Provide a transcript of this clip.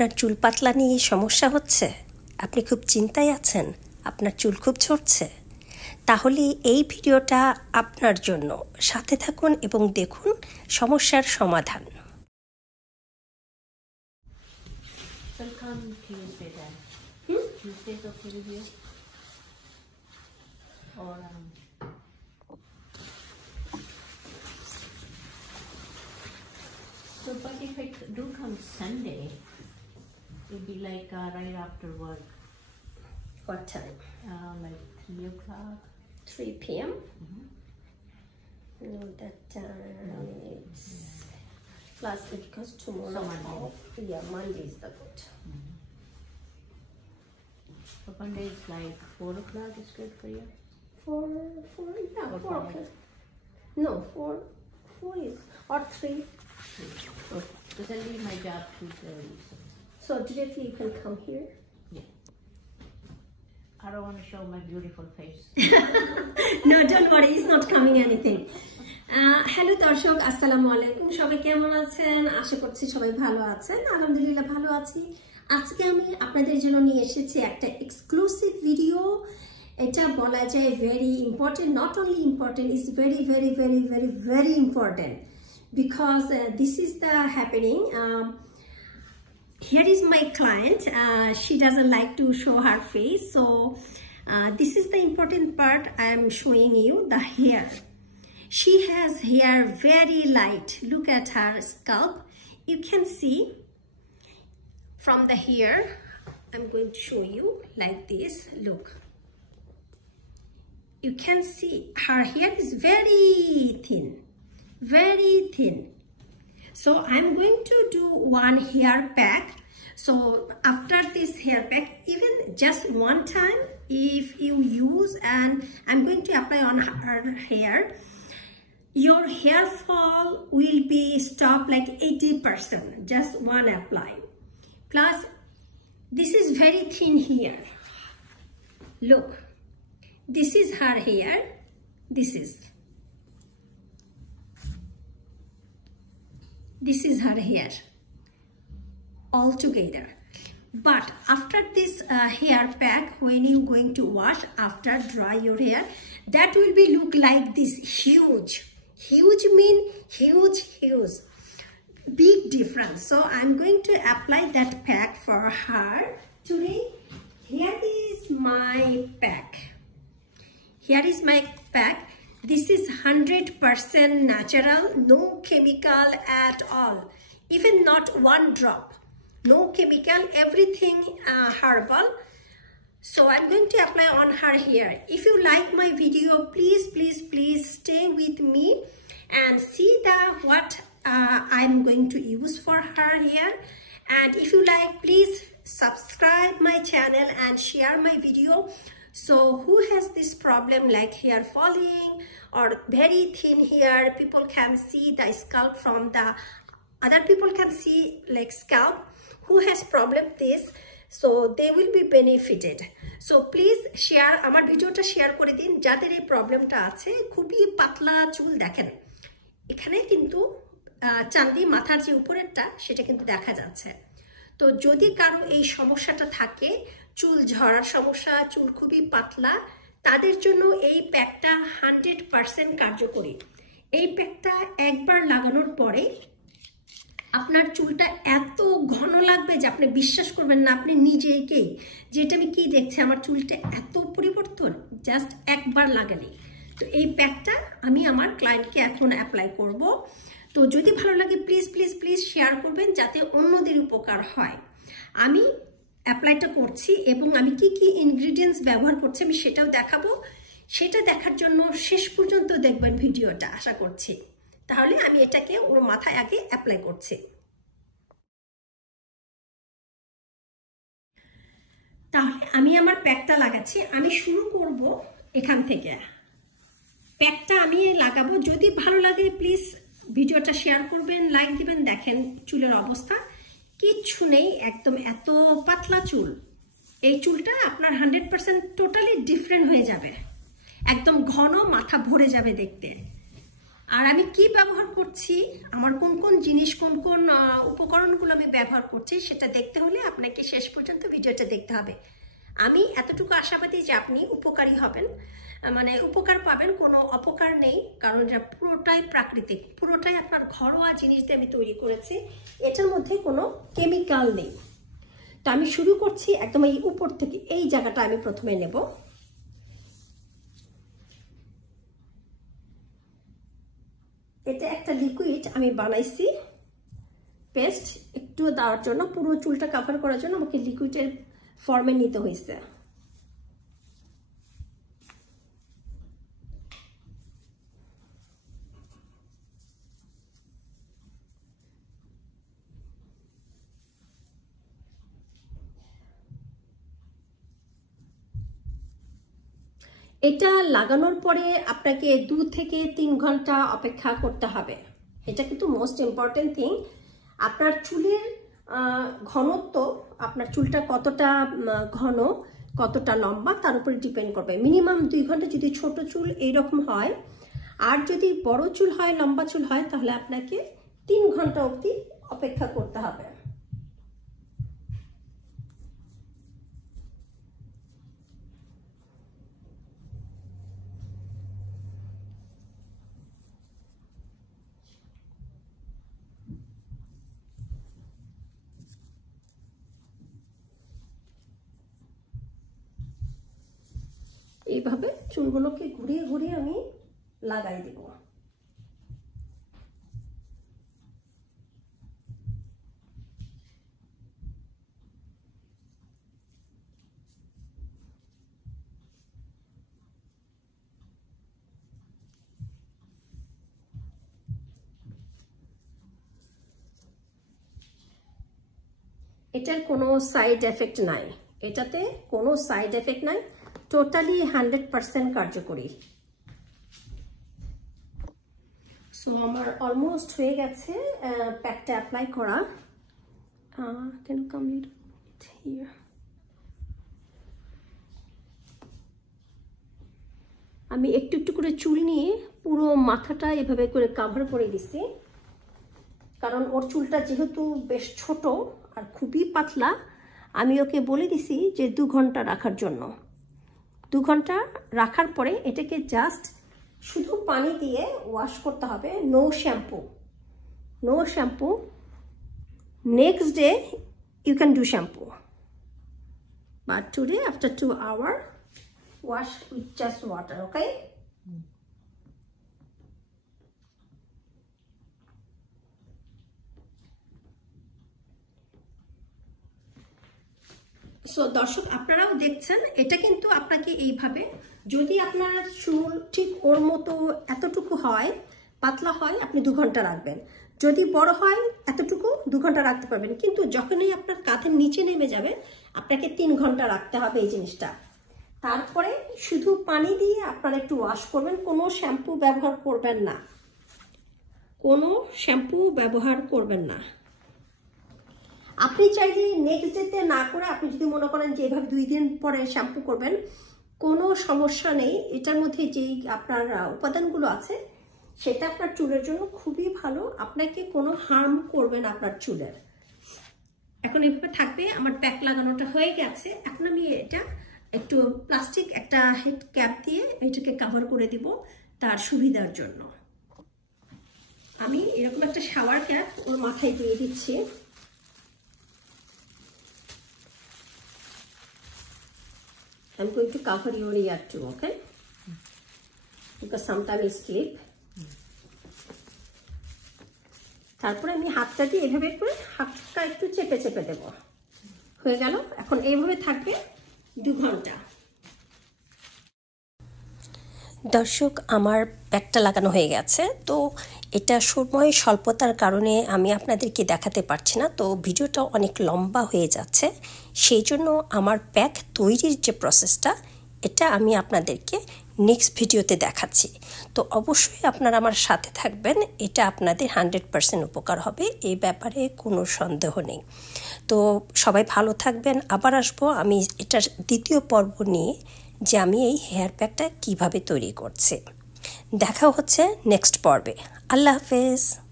আপনার চুল পাতলা নিয়ে সমস্যা হচ্ছে, আপনি খুব চিন্তায় আছেন, আপনার চুল খুব ঝরছে, তাহলে এই ভিডিওটা আপনার জন্য। সাথে থাকুন এবং দেখুন সমস্যার সমাধান। So, but if I do come Sunday, it'll be like right after work. What time? Like 3 o'clock. 3 p.m.? No, that time it's last week because tomorrow off. Yeah, Monday is the good. So Monday is like 4 o'clock is good for you? 4, yeah, 4 o'clock. No, 4 is, or 3. Because I leave my job 2:30. So directly you can come here? Yeah. I don't want to show my beautiful face. No, don't worry, it's not coming anything. Hello দর্শক, আসসালামু আলাইকুম। সবাই কেমন আছেন? আশা করছি সবাই ভালো আছেন। আলহামদুলিল্লাহ ভালো আছি। আজকে আমি আপনাদের জন্য নিয়ে এসেছি একটা এক্সক্লুসিভ ভিডিও। এটা বলা যায় very important, not only important, is very very very very very important because this is the happening. Here is my client. She doesn't like to show her face, so this is the important part. I am showing you the hair. She has hair very light. Look at her scalp. You can see from the hair. I'm going to show you like this. Look, you can see her hair is very thin, very thin. So I'm going to do one hair pack. So after this hair pack, even just one time if you use, and I'm going to apply on her hair, your hair fall will be stopped like 80%, just one apply. Plus this is very thin hair. Look, this is her hair, this is her hair all together. But after this hair pack, when you going to wash, after dry your hair, that will be look like this huge mean huge big difference. So I'm going to apply that pack for her today. Here is my pack. This is 100% natural, no chemical at all, even not one drop, no chemical, everything herbal. So I'm going to apply on her hair. If you like my video, please stay with me and see what I'm going to use for her hair. And if you like, please subscribe my channel and share my video. So who has this problem like hair falling or very thin hair, people can see the scalp from the other people can see like scalp, who has problem this, so they will be benefited. So please share আমার ভিডিওটা share করে দিন যাদের এই প্রবলেমটা আছে। খুবই পাতলা চুল, দেখেন এখানে কিন্তু চাঁদি মাথার যে উপরেরটা সেটা কিন্তু দেখা যাচ্ছে। তো যদি কারো এই সমস্যাটা থাকে, চুল ঝরার সমস্যা, চুল খুবই পাতলা, তাদের জন্য এই প্যাকটা 100% কার্যকরী। এই প্যাকটা একবার লাগানোর পরে আপনার চুলটা এত ঘন লাগবে যে আপনি বিশ্বাস করবেন না আপনি নিজেকেই, যেটা আমি কি দেখছি আমার চুলটা এত পরিবর্তন জাস্ট একবার লাগালে। তো এই প্যাকটা আমি আমার ক্লায়েন্টকে এখন অ্যাপ্লাই করব। তো যদি ভালো লাগে প্লিজ শেয়ার করবেন যাতে অন্যদের উপকার হয়। আমি অ্যাপ্লাইটা করছি এবং আমি কি ইনগ্রিডিয়েন্টস ব্যবহার করছি আমি সেটাও দেখাবো। সেটা দেখার জন্য শেষ পর্যন্ত দেখবেন ভিডিওটা আশা করছি। তাহলে আমি এটাকে ওর মাথায় আগে অ্যাপ্লাই করছি। তাহলে আমি আমার প্যাকটা লাগাচ্ছি। আমি শুরু করব এখান থেকে। প্যাকটা আমি লাগাবো, যদি ভালো লাগে প্লিজ ভিডিওটা শেয়ার করবেন, লাইক দিবেন। দেখেন চুলের অবস্থা কিচ্ছু নেই, একদম এত পাতলা চুল। এই চুলটা আপনার 100% টোটালি ডিফারেন্ট হয়ে যাবে, একদম ঘন, মাথা ভরে যাবে দেখতে। আর আমি কি ব্যবহার করছি, আমার কোন কোন জিনিস, কোন কোন উপকরণগুলো আমি ব্যবহার করছি, সেটা দেখতে হলে আপনাকে শেষ পর্যন্ত ভিডিওটা দেখতে হবে। আমি এতটুকু আশাবাদী যে আপনি উপকারী হবেন, মানে উপকার পাবেন, কোনো অপকার নেই, কারণ এটা পুরোটাই প্রাকৃতিক, পুরোটাই আপনার ঘরোয়া জিনিস দিয়ে আমি তৈরি করেছি, এটার মধ্যে কোনো কেমিক্যাল নেই। তো আমি শুরু করছি একদম এই উপর থেকে, এই জায়গাটা আমি প্রথমে নেব। এটা একটা লিকুইড আমি বানাইছি পেস্ট, একটু দেওয়ার জন্য, পুরো চুলটা কভার করার জন্য আমাকে লিকুইডের ফর্মে নিতে হয়েছে। এটা লাগানোর পরে আপনাকে 2 থেকে 3 ঘন্টা অপেক্ষা করতে হবে। এটা কিন্তু মোস্ট ইম্পর্টেন্ট থিং। আপনার চুলের ঘনত্ব, আপনার চুলটা কতটা ঘন, কতটা লম্বা, তার উপরে ডিপেন্ড করবে। মিনিমাম 2 ঘন্টা যদি ছোট চুল এইরকম হয়, আর যদি বড় চুল হয়, লম্বা চুল হয়, তাহলে আপনাকে 3 ঘন্টা অবধি অপেক্ষা করতে হবে। এইভাবে চুলগুলোকে ঘুরিয়ে ঘুরিয়ে আমি লাগাই দেব। এটার কোনো সাইড এফেক্ট নাই, এটাতে কোনো সাইড এফেক্ট নাই, টোটালি 100% কার্যকরী। সো আমার অলমোস্ট হয়ে গেছে প্যাকটা অ্যাপ্লাই করা। Can you come little bit here. আমি একটু একটু করে চুল নিয়ে পুরো মাথাটা এভাবে করে কভার করে দিছি, কারণ ওর চুলটা যেহেতু বেশ ছোট আর খুবই পাতলা, আমি ওকে বলে দিছি যে 2 ঘন্টা রাখার জন্য। 2 ঘন্টা রাখার পরে এটাকে জাস্ট শুধু পানি দিয়ে ওয়াশ করতে হবে, no shampoo, no shampoo. Next day you can do shampoo, but today after 2 hours wash with just water, okay? So দর্শক, আপনারাও দেখছেন, এটা কিন্তু আপনাকে এইভাবে, যদি আপনার চুল ঠিক ওর মতো এতটুকু হয়, পাতলা হয়, আপনি 2 ঘন্টা রাখবেন। যদি বড় হয় এতটুকু 2 ঘন্টা রাখতে পারবেন, কিন্তু যখনই আপনার কাঁধের নিচে নেমে যাবে আপনাকে 3 ঘন্টা রাখতে হবে এই জিনিসটা। তারপরে শুধু পানি দিয়ে আপনারা একটু ওয়াশ করবেন, কোনো শ্যাম্পু ব্যবহার করবেন না, কোনো শ্যাম্পু ব্যবহার করবেন না। আপনি চাইলে নেক্সট ডেতে না করে, আপনি যদি মনে করেন যে এভাবে 2 দিন পরে শ্যাম্পু করবেন, কোনো সমস্যা নেই। এটার মধ্যে যেই আপনার উপাদানগুলো আছে সেটা আপনার চুলের জন্য খুবই ভালো, আপনাকে কোনো হার্ম করবে না আপনার চুলের। এখন এইভাবে থাকবে। আমার প্যাক লাগানোটা হয়ে গেছে, এখন আমি এটা একটু প্লাস্টিক একটা হেড ক্যাপ দিয়ে এটাকে কভার করে দিব তার সুবিধার জন্য। আমি এরকম একটা শাওয়ার ক্যাপ ওর মাথায় দিয়ে দিচ্ছি। I'm going to cover your ear too, okay? Because sometimes it slip. তারপরে আমি হাতটা দিয়ে এভাবে করে হাতটা একটু চেপে চেপে দেব, হয়ে গেল। এখন এইভাবে থাকবে 2 ঘন্টা। দর্শক, আমার প্যাকটা লাগানো হয়ে গেছে। তো এটা সময় স্বল্পতার কারণে আমি আপনাদেরকে দেখাতে পারছি না, তো ভিডিওটা অনেক লম্বা হয়ে যাচ্ছে। সেই জন্য আমার প্যাক তৈরির যে প্রসেসটা, এটা আমি আপনাদেরকে নেক্সট ভিডিওতে দেখাচ্ছি। তো অবশ্যই আপনারা আমার সাথে থাকবেন, এটা আপনাদের 100% উপকার হবে, এই ব্যাপারে কোনো সন্দেহ নেই। তো সবাই ভালো থাকবেন। আবার আসবো আমি এটার দ্বিতীয় পর্ব নিয়ে, যে আমি এই হেয়ার প্যাকটা কিভাবে তৈরি করছি। দেখা হচ্ছে নেক্সট পর্বে। আল্লাহ হাফেজ।